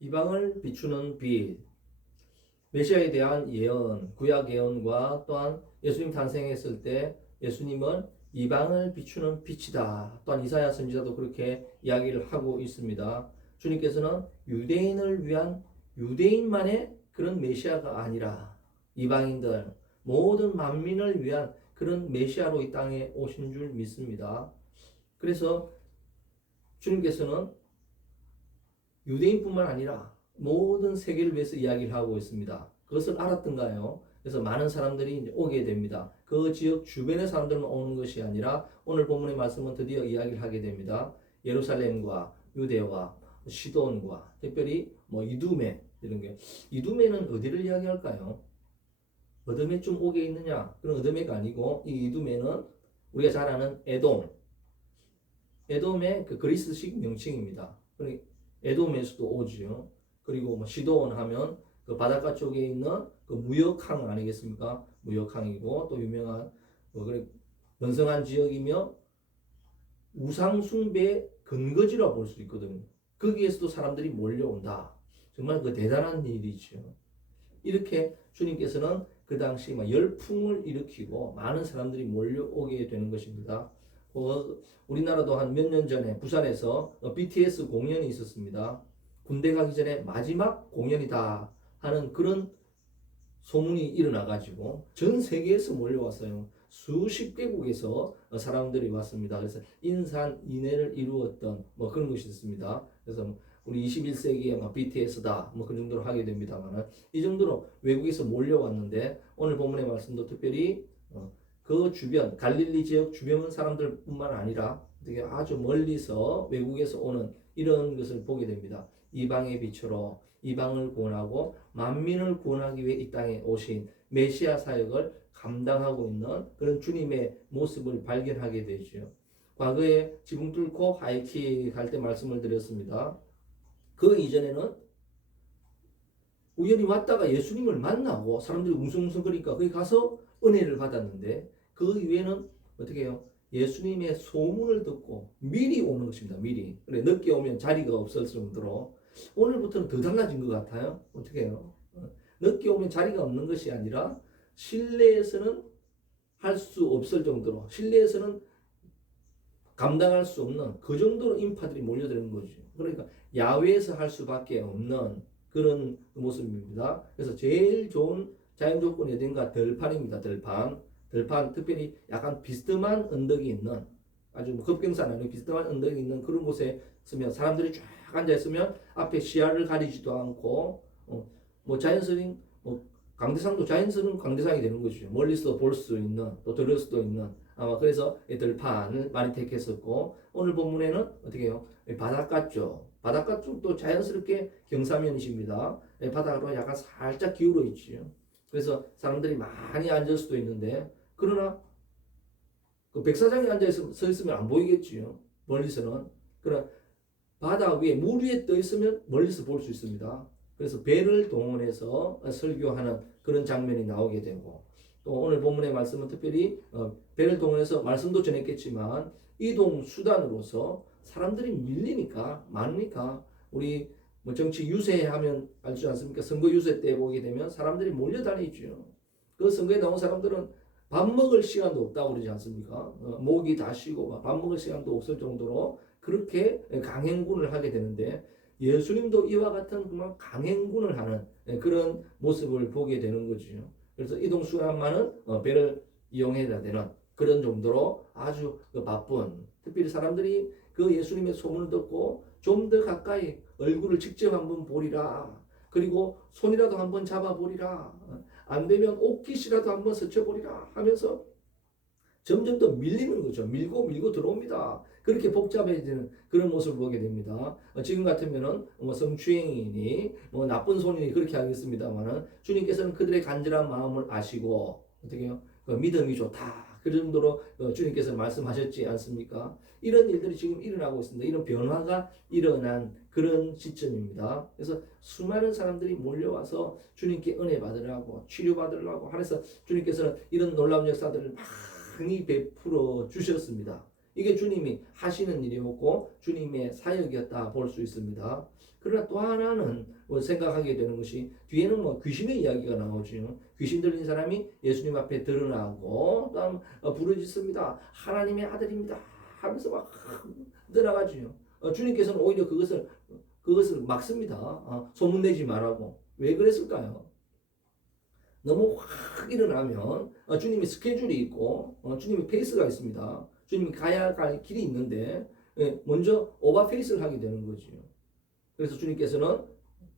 이방을 비추는 빛, 메시아에 대한 예언, 구약 예언과 또한 예수님 탄생했을 때 예수님은 이방을 비추는 빛이다. 또한 이사야 선지자도 그렇게 이야기를 하고 있습니다. 주님께서는 유대인을 위한 유대인만의 그런 메시아가 아니라 이방인들, 모든 만민을 위한 그런 메시아로 이 땅에 오신 줄 믿습니다. 그래서 주님께서는 유대인뿐만 아니라 모든 세계를 위해서 이야기를 하고 있습니다. 그것을 알았던가요? 그래서 많은 사람들이 이제 오게 됩니다. 그 지역 주변의 사람들만 오는 것이 아니라 오늘 본문의 말씀은 드디어 이야기를 하게 됩니다. 예루살렘과 유대와 시돈과 특별히 이두메 이런 게, 이두메는 어디를 이야기할까요? 어둠에좀 오게 있느냐? 그런 어둠에가 아니고 이 이두메는 우리가 잘 아는 에돔의 그 그리스식 명칭입니다. 에돔에서도 오지요. 그리고 시돈 하면 그 바닷가 쪽에 있는 그 무역항 아니겠습니까? 무역항이고 또 유명한 번성한 지역이며 우상 숭배의 근거지라고 볼 수 있거든요. 거기에서도 사람들이 몰려온다. 정말 그 대단한 일이죠. 이렇게 주님께서는 그 당시 열풍을 일으키고 많은 사람들이 몰려오게 되는 것입니다. 우리나라도 한 몇 년 전에 부산에서 BTS 공연이 있었습니다. 군대 가기 전에 마지막 공연이다 하는 그런 소문이 일어나가지고 전 세계에서 몰려왔어요. 수십 개국에서 사람들이 왔습니다. 그래서 인산인해를 이루었던 그런 것이 있습니다. 그래서 우리 21세기에 BTS다 그 정도로 하게 됩니다만 이 정도로 외국에서 몰려왔는데 오늘 본문의 말씀도 특별히 그 주변 갈릴리 지역 주변 사람들뿐만 아니라 되게 아주 멀리서 외국에서 오는 이런 것을 보게 됩니다. 이방의 빛으로 이방을 구원하고 만민을 구원하기 위해 이 땅에 오신 메시아 사역을 감당하고 있는 그런 주님의 모습을 발견하게 되죠. 과거에 지붕 뚫고 하이킥 할 때 말씀을 드렸습니다. 그 이전에는 우연히 왔다가 예수님을 만나고 사람들이 웅성웅성거리니까 거기 가서 은혜를 받았는데 그 이후에는 어떻게 해요? 예수님의 소문을 듣고 미리 오는 것입니다. 미리. 그래, 늦게 오면 자리가 없을 정도로 오늘부터는 더 달라진 것 같아요. 어떻게 해요? 늦게 오면 자리가 없는 것이 아니라 실내에서는 할 수 없을 정도로 실내에서는 감당할 수 없는 그 정도로 인파들이 몰려드는 거죠. 그러니까 야외에서 할 수밖에 없는 그런 모습입니다. 그래서 제일 좋은 자연 조건이 어딘가 들판입니다. 들판 특별히 약간 비스듬한 언덕이 있는 아주 급경사는 아니고 비스듬한 언덕이 있는 그런 곳에 있으면 사람들이 쫙 앉아 있으면 앞에 시야를 가리지도 않고 자연스러운 강대상도 자연스러운 강대상이 되는 것이죠. 멀리서 볼 수 있는 또 들을 수도 있는 아마 그래서 들판을 많이 택했었고 오늘 본문에는 어떻게 해요? 바닷가 쪽도 자연스럽게 경사면이십니다. 바다로 약간 살짝 기울어 있지요. 그래서 사람들이 많이 앉을 수도 있는데 그러나 그 백사장이 앉아 서 있으면 안 보이겠지요. 멀리서는. 그러나 바다 위에 물 위에 떠 있으면 멀리서 볼 수 있습니다. 그래서 배를 동원해서 설교하는 그런 장면이 나오게 되고 또 오늘 본문의 말씀은 특별히 배를 동원해서 말씀도 전했겠지만 이동 수단으로서 사람들이 밀리니까 많으니까 우리 정치 유세하면 알지 않습니까? 선거 유세 때 보게 되면 사람들이 몰려다니죠. 그 선거에 나온 사람들은 밥 먹을 시간도 없다고 그러지 않습니까? 목이 다 쉬고 밥 먹을 시간도 없을 정도로 그렇게 강행군을 하게 되는데 예수님도 이와 같은 강행군을 하는 그런 모습을 보게 되는 거죠. 그래서 이동 수단만은 배를 이용해야 되는 그런 정도로 아주 바쁜 특별히 사람들이 그 예수님의 소문을 듣고 좀 더 가까이 얼굴을 직접 한번 보리라. 그리고 손이라도 한번 잡아보리라. 안 되면 옷깃이라도 한번 스쳐보리라 하면서 점점 더 밀리는 거죠. 밀고 들어옵니다. 그렇게 복잡해지는 그런 모습을 보게 됩니다. 지금 같으면은 성추행이니 나쁜 손이니 그렇게 하겠습니다만은 주님께서는 그들의 간절한 마음을 아시고 어떻게 해요? 믿음이 좋다. 그 정도로 주님께서 말씀하셨지 않습니까? 이런 일들이 지금 일어나고 있습니다. 이런 변화가 일어난 그런 시점입니다. 그래서 수많은 사람들이 몰려와서 주님께 은혜 받으라고 치료받으려고 하면서 주님께서는 이런 놀라운 역사들을 많이 베풀어 주셨습니다. 이게 주님이 하시는 일이었고 주님의 사역이었다 볼 수 있습니다. 그러나 또 하나는 생각하게 되는 것이 뒤에는 귀신의 이야기가 나오죠. 귀신 들린 사람이 예수님 앞에 드러나고 다음 부르짖습니다. 하나님의 아들입니다 하면서 막 들어가죠. 주님께서는 오히려 그것을 막습니다. 소문내지 말라고. 왜 그랬을까요? 너무 확 일어나면 주님이 스케줄이 있고 주님이 페이스가 있습니다. 주님이 가야 갈 길이 있는데 먼저 오버페이스를 하게 되는 거죠. 그래서 주님께서는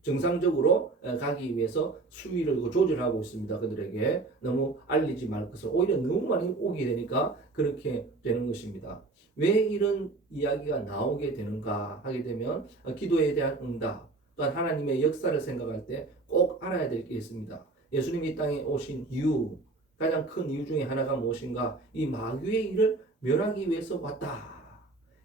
정상적으로 가기 위해서 수위를 조절하고 있습니다. 그들에게 너무 알리지 말 것을 오히려 너무 많이 오게 되니까 그렇게 되는 것입니다. 왜 이런 이야기가 나오게 되는가 하게 되면 기도에 대한 응답 또한 하나님의 역사를 생각할 때 꼭 알아야 될 게 있습니다. 예수님이 이 땅에 오신 이유 가장 큰 이유 중에 하나가 무엇인가? 이 마귀의 일을 멸하기 위해서 왔다.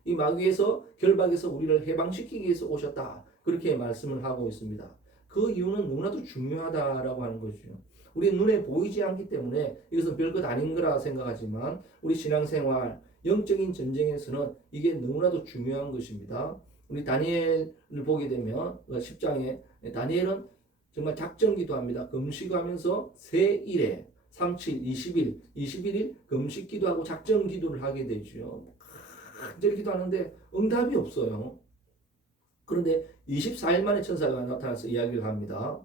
이 마귀에서 결박에서 우리를 해방시키기 위해서 오셨다. 그렇게 말씀을 하고 있습니다. 그 이유는 너무나도 중요하다라고 하는 거죠. 우리 눈에 보이지 않기 때문에 이것은 별것 아닌 거라 생각하지만 우리 신앙생활 영적인 전쟁에서는 이게 너무나도 중요한 것입니다. 우리 다니엘을 보게 되면 10장에 다니엘은 정말 작정기도 합니다. 금식하면서 세일에 37, 20일, 21일 금식기도하고 작정기도를 하게 되죠. 간절히 기도하는데 응답이 없어요. 그런데 24일 만에 천사가 나타나서 이야기를 합니다.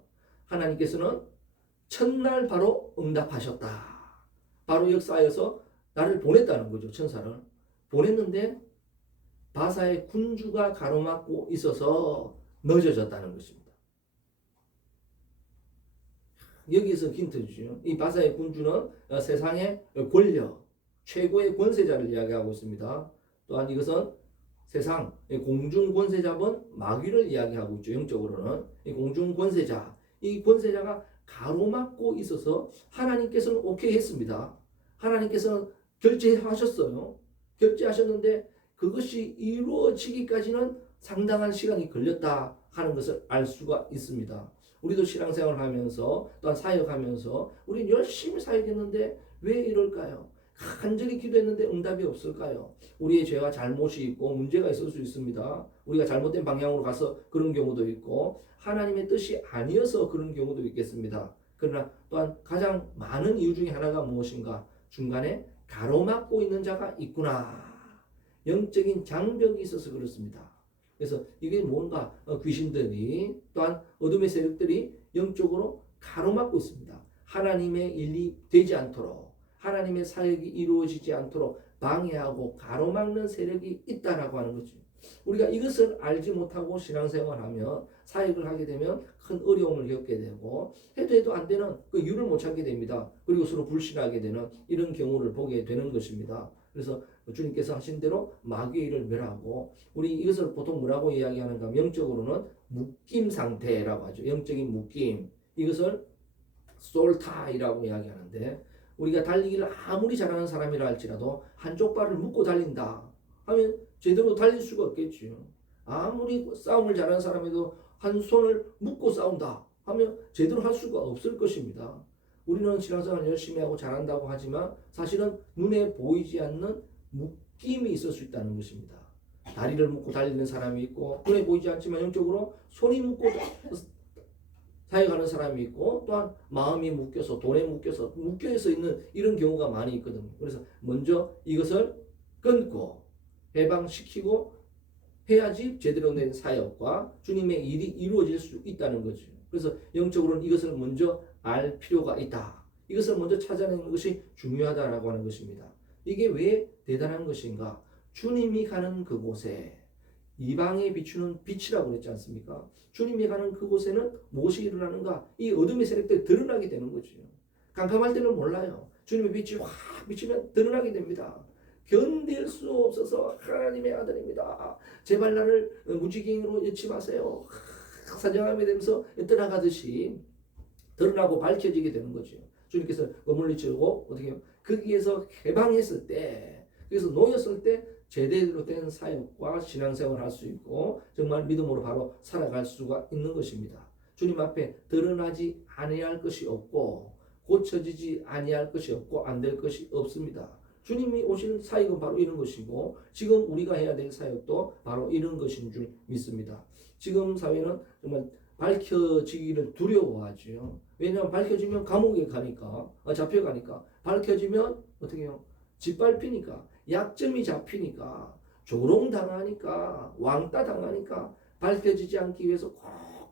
하나님께서는 첫날 바로 응답하셨다. 바로 역사하여서 나를 보냈다는 거죠. 천사를 보냈는데 바사의 군주가 가로막고 있어서 늦어졌다는 것입니다. 여기서 힌트죠. 이 바사의 군주는 세상의 권력, 최고의 권세자를 이야기하고 있습니다. 또한 이것은 세상 공중 권세 잡은 마귀를 이야기하고 있죠. 영적으로는 이 공중 권세자, 이 권세자가 가로막고 있어서 하나님께서는 오케이 했습니다. 하나님께서는 결제하셨어요. 결제하셨는데 그것이 이루어지기까지는 상당한 시간이 걸렸다 하는 것을 알 수가 있습니다. 우리도 신앙생활을 하면서 또한 사역하면서 우리는 열심히 사역했는데 왜 이럴까요? 간절히 기도했는데 응답이 없을까요? 우리의 죄와 잘못이 있고 문제가 있을 수 있습니다. 우리가 잘못된 방향으로 가서 그런 경우도 있고 하나님의 뜻이 아니어서 그런 경우도 있겠습니다. 그러나 또한 가장 많은 이유 중에 하나가 무엇인가? 중간에 가로막고 있는 자가 있구나. 영적인 장벽이 있어서 그렇습니다. 그래서 이게 뭔가 귀신들이 또한 어둠의 세력들이 영적으로 가로막고 있습니다. 하나님의 일이 되지 않도록 하나님의 사역이 이루어지지 않도록 방해하고 가로막는 세력이 있다라고 하는 거죠. 우리가 이것을 알지 못하고 신앙생활하면 사역을 하게 되면 큰 어려움을 겪게 되고 해도 안 되는 그 이유를 못 찾게 됩니다. 그리고 서로 불신하게 되는 이런 경우를 보게 되는 것입니다. 그래서 주님께서 하신 대로 마귀의 일을 멸하고 우리 이것을 보통 뭐라고 이야기하는가 하면 영적으로는 묶임 상태라고 하죠. 영적인 묶임. 이것을 솔타이라고 이야기하는데 우리가 달리기를 아무리 잘하는 사람이라 할지라도 한쪽 발을 묶고 달린다 하면 제대로 달릴 수가 없겠죠. 아무리 싸움을 잘하는 사람에도 한 손을 묶고 싸운다 하면 제대로 할 수가 없을 것입니다. 우리는 신앙생활 열심히 하고 잘한다고 하지만 사실은 눈에 보이지 않는 묶임이 있을 수 있다는 것입니다. 다리를 묶고 달리는 사람이 있고 눈에 보이지 않지만 영적으로 손이 묶고 사역하는 사람이 있고 또한 마음이 묶여서 돈에 묶여서 묶여서 있는 이런 경우가 많이 있거든요. 그래서 먼저 이것을 끊고 해방시키고 해야지 제대로 된 사역과 주님의 일이 이루어질 수 있다는 거죠. 그래서 영적으로는 이것을 먼저 알 필요가 있다. 이것을 먼저 찾아내는 것이 중요하다라고 하는 것입니다. 이게 왜 대단한 것인가? 주님이 가는 그곳에 이방에 비추는 빛이라고 그랬지 않습니까? 주님이 가는 그곳에는 무엇이 일어나는가? 이 어둠의 세력들이 드러나게 되는 거죠. 깜깜할 때는 몰라요. 주님의 빛이 확 비치면 드러나게 됩니다. 견딜 수 없어서 하나님의 아들입니다. 제발 나를 무지개로 여치 마세요. 사정함이 되면서 떠나가듯이 드러나고 밝혀지게 되는 거죠. 주님께서 물리치고 어떻게 거기에서 해방했을 때, 거기서 놓였을 때 제대로 된 사역과 신앙생활을 할 수 있고 정말 믿음으로 바로 살아갈 수가 있는 것입니다. 주님 앞에 드러나지 아니할 것이 없고 고쳐지지 아니할 것이 없고 안 될 것이 없습니다. 주님이 오실 사역은 바로 이런 것이고 지금 우리가 해야 될 사역도 바로 이런 것인 줄 믿습니다. 지금 사회는 정말 밝혀지기를 두려워하죠. 왜냐하면 밝혀지면 감옥에 가니까 잡혀가니까 밝혀지면 어떻게 해요? 짓밟히니까 약점이 잡히니까 조롱당하니까 왕따 당하니까 밝혀지지 않기 위해서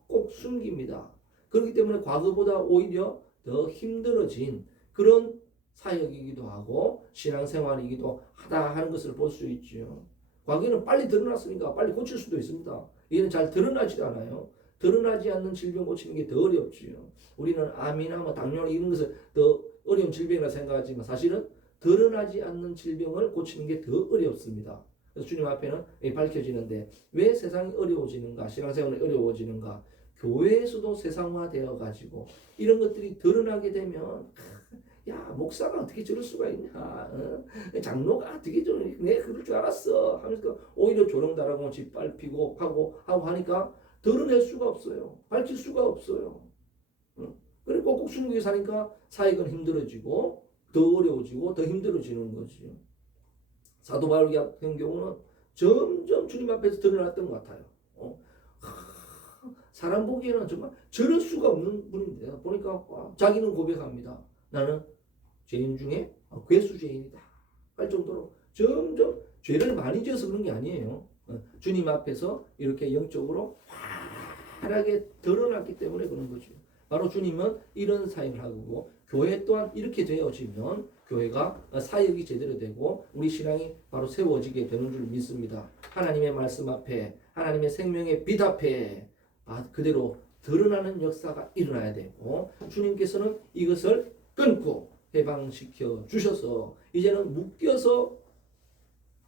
꼭 숨깁니다. 그렇기 때문에 과거보다 오히려 더 힘들어진 그런 사역이기도 하고 신앙생활이기도 하다 하는 것을 볼 수 있죠. 과거에는 빨리 드러났으니까 빨리 고칠 수도 있습니다. 이제는 잘 드러나지도 않아요. 드러나지 않는 질병 고치는 게 더 어렵지요. 우리는 암이나 당뇨 이런 것을 더 어려운 질병이라 생각하지만 사실은 드러나지 않는 질병을 고치는 게 더 어렵습니다. 그래서 주님 앞에는 밝혀지는데 왜 세상이 어려워지는가? 신앙생활이 어려워지는가? 교회에서도 세상화되어 가지고 이런 것들이 드러나게 되면 야 목사가 어떻게 저럴 수가 있냐? 장로가 어떻게 저럴 내 그럴 줄 알았어 하면서 오히려 조롱당하고 짓밟히고 하고 하니까 드러낼 수가 없어요. 밝힐 수가 없어요. 그리고 꼭 숨기고 사니까 사역은 힘들어지고 더 어려워지고 더 힘들어지는 거지요. 사도 바울 같은 경우는 점점 주님 앞에서 드러났던 것 같아요. 사람 보기에는 정말 저럴 수가 없는 분인데 보니까 자기는 고백합니다. 나는 죄인 중에 괴수죄인이다 할 정도로 점점 죄를 많이 지어서 그런 게 아니에요. 주님 앞에서 이렇게 영적으로 환하게 드러났기 때문에 그런 거죠. 바로 주님은 이런 사역을 하고 교회 또한 이렇게 되어지면 교회가 사역이 제대로 되고 우리 신앙이 바로 세워지게 되는 줄 믿습니다. 하나님의 말씀 앞에 하나님의 생명의 빛 앞에 그대로 드러나는 역사가 일어나야 되고 주님께서는 이것을 끊고 해방시켜 주셔서 이제는 묶여서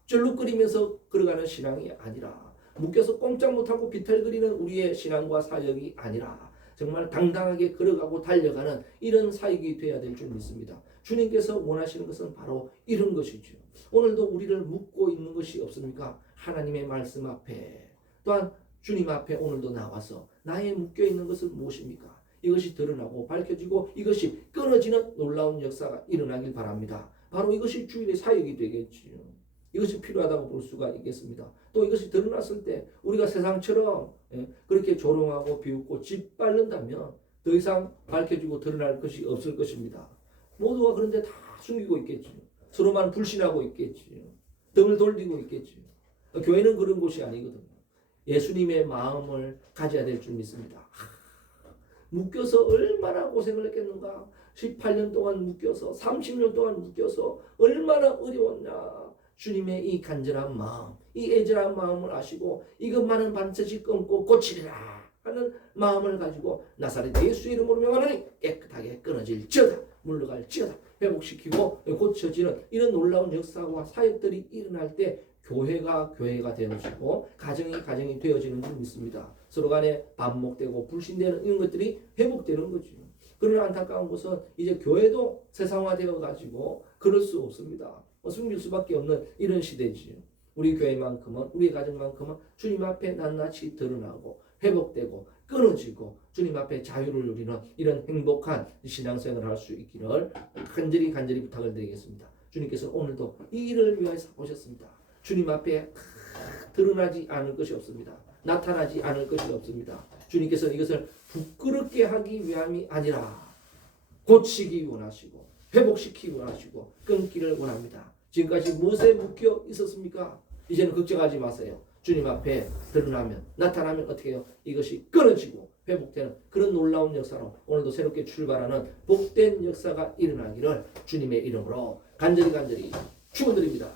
쩔룩거리면서 걸어가는 신앙이 아니라 묶여서 꼼짝 못하고 비틀거리는 우리의 신앙과 사역이 아니라 정말 당당하게 걸어가고 달려가는 이런 사역이 되어야 될 줄 믿습니다. 주님께서 원하시는 것은 바로 이런 것이죠. 오늘도 우리를 묶고 있는 것이 없습니까? 하나님의 말씀 앞에 또한 주님 앞에 오늘도 나와서 나의 묶여있는 것은 무엇입니까? 이것이 드러나고 밝혀지고 이것이 끊어지는 놀라운 역사가 일어나길 바랍니다. 바로 이것이 주일의 사역이 되겠지요. 이것이 필요하다고 볼 수가 있겠습니다. 또 이것이 드러났을 때 우리가 세상처럼 그렇게 조롱하고 비웃고 짓밟는다면 더 이상 밝혀지고 드러날 것이 없을 것입니다. 모두가 그런데 다 숨기고 있겠지요. 서로만 불신하고 있겠지요. 등을 돌리고 있겠지요. 교회는 그런 곳이 아니거든요. 예수님의 마음을 가져야 될 줄 믿습니다. 묶여서 얼마나 고생을 했겠는가. 18년 동안 묶여서 30년 동안 묶여서 얼마나 어려웠냐. 주님의 이 간절한 마음, 이 애절한 마음을 아시고 이것만은 반드시 끊고 고치리라 하는 마음을 가지고 나사렛 예수의 이름으로 명하노니 깨끗하게 끊어질지어다, 물러갈지어다, 회복시키고 고쳐지는 이런 놀라운 역사와 사역들이 일어날 때 교회가 되어지고 가정이 되어지는 줄 믿습니다. 서로 간에 반목되고 불신되는 이런 것들이 회복되는 거죠. 그러나 안타까운 것은 이제 교회도 세상화되어 가지고 그럴 수 없습니다. 숨길 수밖에 없는 이런 시대지요. 우리 교회만큼은 우리 가정만큼은 주님 앞에 낱낱이 드러나고 회복되고 끊어지고 주님 앞에 자유를 누리는 이런 행복한 신앙생활을 할 수 있기를 간절히 부탁을 드리겠습니다. 주님께서 오늘도 이 일을 위하여 오셨습니다. 주님 앞에 드러나지 않을 것이 없습니다. 나타나지 않을 것이 없습니다. 주님께서는 이것을 부끄럽게 하기 위함이 아니라 고치기 원하시고 회복시키기 원하시고 끊기를 원합니다. 지금까지 무엇에 묶여 있었습니까? 이제는 걱정하지 마세요. 주님 앞에 드러나면 나타나면 어떻게 해요? 이것이 끊어지고 회복되는 그런 놀라운 역사로 오늘도 새롭게 출발하는 복된 역사가 일어나기를 주님의 이름으로 간절히 축원드립니다.